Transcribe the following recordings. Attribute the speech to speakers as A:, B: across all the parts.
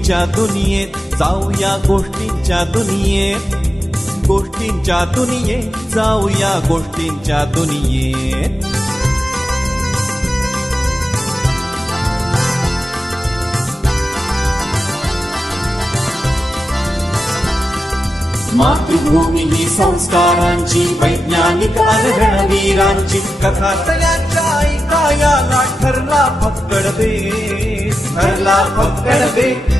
A: गोष्टींच्या दुनियेत जाऊया गोष्टींच्या दुनियेत. गोष्टींच्या दुनियेत जाऊया गोष्टींच्या दुनियेत. मातृभूमी ही संस्कारांची वैज्ञानिक वीरांची कथा तयाच्या ऐकायाला ठरला फक्कड दे ठरला फक्कड दे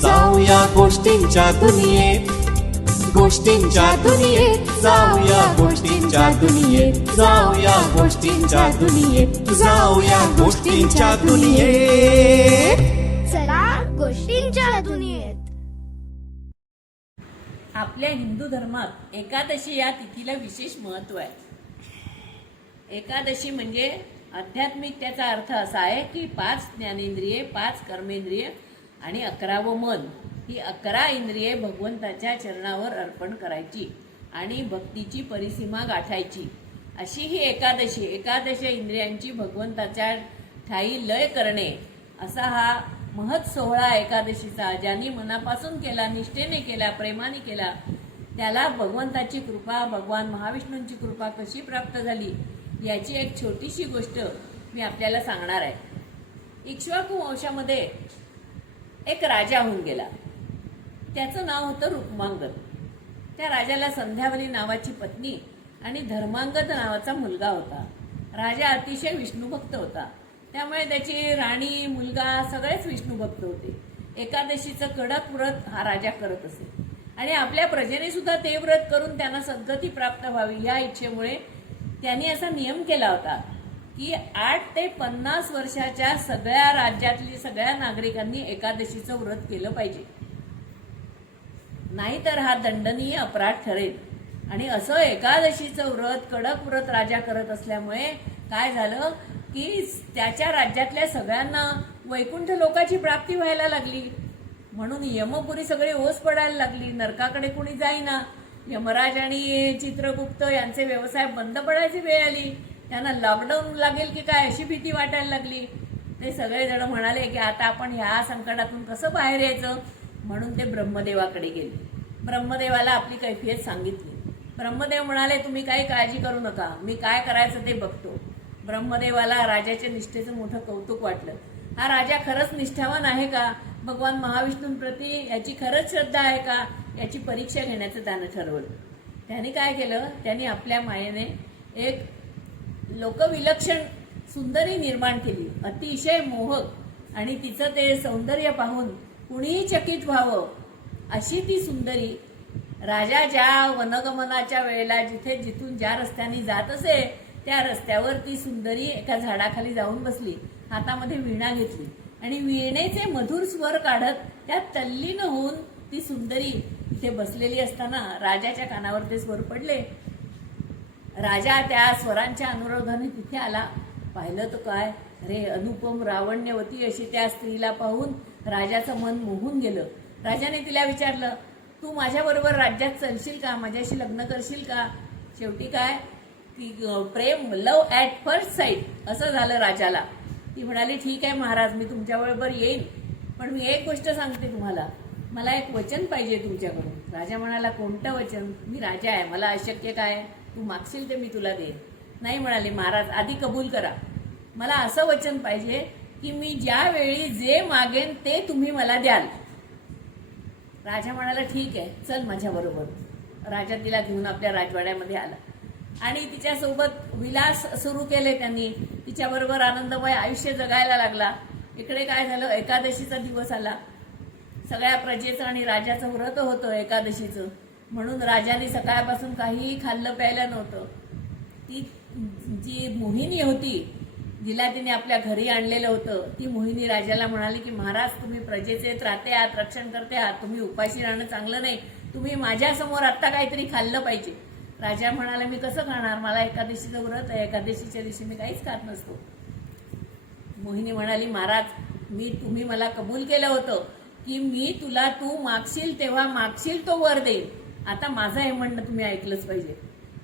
A: जाऊया गोष्टींच्या दुनियेत. गोष्टींच्या दुनियेत. जाऊया गोष्टींच्या दुनियेत. जाऊया गोष्टींच्या दुनियेत. जाऊया गोष्टींच्या दुनियेत.
B: चला गोष्टींच्या दुनियेत.
C: आपल्या हिंदू धर्मात एकादशी या तिथीला विशेष महत्त्व आहे. एकादशी म्हणजे आध्यात्मिक त्याचा अर्थ असा आहे की पाच ज्ञानेंद्रिये पाच कर्मेंद्रिय आणि अकरावं मन ही अकरा इंद्रिये भगवंताच्या चरणावर अर्पण करायची आणि भक्तीची परिसीमा गाठायची. अशी ही एकादशी एकादश इंद्रियांची भगवंताच्या ठाई लय करणे. असा हा महत् सोहळा एकादशीचा. ज्यांनी मनापासून केला निष्ठेने केला प्रेमाने केला त्याला भगवंताची कृपा भगवान महाविष्णूंची कृपा कशी प्राप्त झाली याची एक छोटीशी गोष्ट मी आपल्याला सांगणार आहे. इक्ष्वाकू वंशामध्ये एक राजा होऊन गेला. त्याचं नाव होतं रुक्मांगद. त्या राजाला संध्यावली नावाची पत्नी आणि धर्मांगद नावाचा मुलगा होता. राजा अतिशय विष्णुभक्त होता. त्यामुळे त्याची राणी मुलगा सगळेच विष्णुभक्त होते. एकादशीचं कडक व्रत हा राजा करत असे. आणि आपल्या प्रजेने सुद्धा ते व्रत करून त्यांना सद्गती प्राप्त व्हावी या इच्छेमुळे त्यांनी असा नियम केला होता. की आठ ते पन्नास वर्षाच्या सगळ्या राज्यातली सगळ्या नागरिकांनी एकादशीचं व्रत केलं पाहिजे. नाहीतर हा दंडनीय अपराध ठरेल. आणि असं एकादशीचं व्रत कडक व्रत राजा करत असल्यामुळे काय झालं की त्याच्या राज्यातल्या सगळ्यांना वैकुंठ लोकाची प्राप्ती व्हायला लागली. म्हणून यमपुरी सगळी ओस पडायला लागली. नरकाकडे कुणी जाईना. यमराज आणि चित्रगुप्त यांचे व्यवसाय बंद पडायची वेळ आली. त्यांना लॉकडाऊन लागेल की काय अशी भीती वाटायला लागली? ते सगळेजण म्हणाले की आता आपण ह्या संकटातून कसं बाहेर यायचं? म्हणून ते ब्रह्मदेवाकडे गेले. ब्रह्मदेवाला आपली कैफियत सांगितली. ब्रह्मदेव म्हणाले तुम्ही काही काळजी करू नका. मी काय करायचं ते बघतो. ब्रह्मदेवाला राजाच्या निष्ठेचं मोठं कौतुक वाटलं. हा राजा खरंच निष्ठावान आहे का? भगवान महाविष्णूंप्रती याची खरंच श्रद्धा आहे का? याची परीक्षा घेण्याचं त्यानं ठरवलं. त्याने काय केलं? त्याने आपल्या मायेने एक लोकविलक्षण सुंदरी निर्माण केली. अतिशय मोहक. आणि तिचं ते सौंदर्य पाहून कुणीही चकित व्हावं अशी ती सुंदरी राजा ज्या वनगमनाच्या वेळेला जिथे जिथून ज्या रस्त्याने जात असे त्या रस्त्यावर ती सुंदरी एका झाडाखाली जाऊन बसली. हातामध्ये वीणा घेतली. आणि वीणेचे मधुर स्वर काढत त्या तल्लीन होऊन ती सुंदरी तिथे बसलेली असताना राजाच्या कानावर ते स्वर पडले. राजा त्या स्वरांच्या अनुरोधाने तिथे आला. पाहिलं तर काय? रे अनुपम रावण्यवती अशी त्या स्त्रीला पाहून राजाचं मन मोहून गेलं. राजाने तिला विचारलं तू माझ्याबरोबर राज्यात चलशील का? माझ्याशी लग्न करशील का? शेवटी काय? ती प्रेम लव ॲट फर्स्ट साईट असं झालं राजाला. ती म्हणाली ठीक आहे महाराज मी तुमच्याबरोबर येईन. पण मी एक गोष्ट सांगते तुम्हाला. मला एक वचन पाहिजे तुमच्याकडून. राजा म्हणाला कोणतं वचन? मी राजा आहे. मला अशक्य काय? तू मागशील ते मी तुला देईन. नाही म्हणाले महाराज आधी कबूल करा. मला असं वचन पाहिजे की मी ज्यावेळी जे मागेन ते तुम्ही मला द्याल. राजा म्हणाला ठीक आहे चल माझ्याबरोबर राजा तिला घेऊन आपल्या राजवाड्यामध्ये आला. आणि तिच्यासोबत विलास सुरू केले त्यांनी. तिच्याबरोबर आनंदमय आयुष्य जगायला लागला. इकडे काय झालं? एकादशीचा दिवस आला. सगळ्या प्रजेचं आणि राजाचं व्रत होतं एकादशीचं. म्हणून राजाने सकाळपासून काहीही खाल्लं प्यायलं नव्हतं. ती जी मोहिनी होती जिला तिने आपल्या घरी आणलेलं होतं ती मोहिनी राजाला म्हणाली की महाराज तुम्ही प्रजेचे त्राते आहात रक्षण करते आहात तुम्ही उपाशी राहणं चांगलं नाही. तुम्ही माझ्यासमोर आत्ता काहीतरी खाल्लं पाहिजे. राजा म्हणाला मी कसं खाणार? मला एकादशीचं व्रत आहे. एकादशीच्या दिवशी मी काहीच खात नसतो. मोहिनी म्हणाली महाराज मी तुम्ही मला कबूल केलं होतं की मी तुला तू मागशील तेव्हा मागशील तो वर देईल. आता माझं हे म्हणणं तुम्ही ऐकलंच पाहिजे.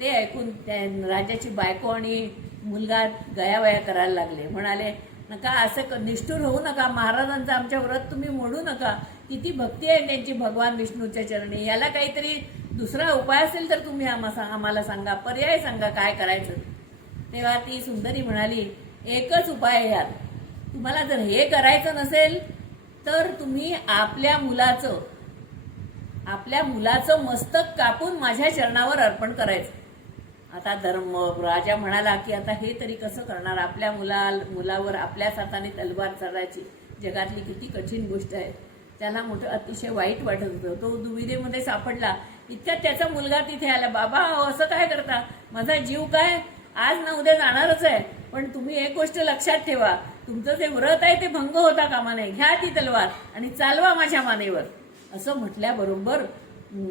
C: ते ऐकून त्या राजाची बायको आणि मुलगा गयावया करायला लागले. म्हणाले नका असं क- होऊ नका. महाराजांचं आमच्या व्रत तुम्ही मोडू नका. किती भक्ती आहे त्यांची भगवान विष्णूच्या चरणी. याला काहीतरी दुसरा उपाय असेल तर तुम्ही आम्हा सांग- आम्हाला सांगा. पर्याय सांगा काय करायचं. तेव्हा ती सुंदरी म्हणाली एकच उपाय आहे यात. तुम्हाला जर हे करायचं नसेल तर तुम्ही आपल्या मुलाचं आपल्या मुलाचं मस्तक कापून माझ्या चरणावर अर्पण करायचं. आता धर्म राजा म्हणाला की आता हे तरी कसं करणार? आपल्या मुला मुलावर आपल्याच हाताने तलवार चढायची. जगातली किती कठीण गोष्ट आहे. त्याला मोठं अतिशय वाईट वाटत होतं. तो दुविधेमध्ये सापडला. इतक्यात त्याचा मुलगा तिथे आला. बाबा असं काय करता? माझा जीव काय? आज ना उद्या जाणारच आहे. पण तुम्ही एक गोष्ट लक्षात ठेवा. तुमचं जे व्रत आहे ते भंग होता कामा नये. घ्या ती तलवार आणि चालवा माझ्या मानेवर. असं म्हटल्याबरोबर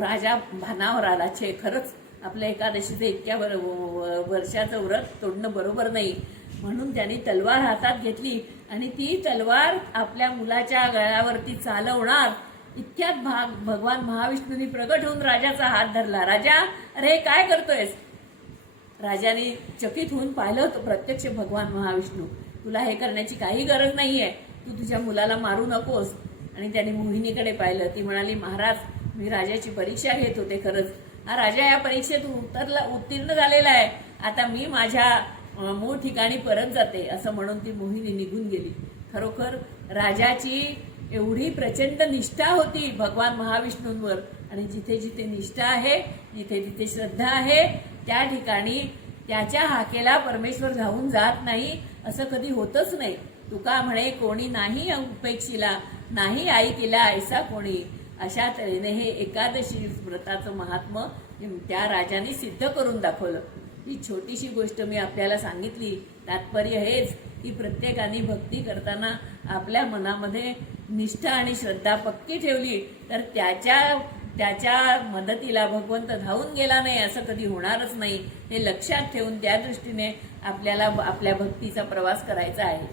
C: राजा भानावर आला. छे खरंच आपल्या एकादशीचं इतक्या वर, वर्षाचं व्रत तोडणं बरोबर नाही. म्हणून त्यांनी तलवार हातात घेतली आणि ती तलवार आपल्या मुलाच्या गळ्यावरती चालवणार. इतक्यात भाग भगवान महाविष्णूंनी प्रगट होऊन राजाचा हात धरला. राजा अरे काय करतोयस? राजाने चकित होऊन पाहिलं होतं प्रत्यक्ष भगवान महाविष्णू. तुला हे करण्याची काही गरज नाहीये. तू तुझ्या मुलाला मारू नकोस. आणि त्याने मोहिनीकडे पाहिलं. ती म्हणाली महाराज मी राजाची परीक्षा घेत होते खरंच. हा राजा या परीक्षेत उत्तरला उत्तीर्ण झालेला आहे. आता मी माझ्या मूळ ठिकाणी परत जाते असं म्हणून ती मोहिनी निघून गेली. खरोखर राजाची एवढी प्रचंड निष्ठा होती भगवान महाविष्णूंवर. आणि जिथे जिथे निष्ठा आहे जिथे जिथे श्रद्धा आहे त्या ठिकाणी त्याच्या हाकेला परमेश्वर धावून जात नाही असं कधी होतच नाही. तुका म्हणे कोणी नाही उपेक्षिला. नाही आई केला ऐसा कोणी? अशा तऱ्हेने हे एकादशी व्रताचं महात्म त्या राजाने सिद्ध करून दाखवलं. ही छोटीशी गोष्ट मी आपल्याला सांगितली. तात्पर्य हेच की प्रत्येकाने भक्ती करताना आपल्या मनामध्ये निष्ठा आणि श्रद्धा पक्की ठेवली तर त्याच्या त्याच्या मदतीला भगवंत धावून गेला नाही असं कधी होणारच नाही. हे लक्षात ठेवून त्या दृष्टीने आपल्याला आपल्या भक्तीचा प्रवास करायचा आहे.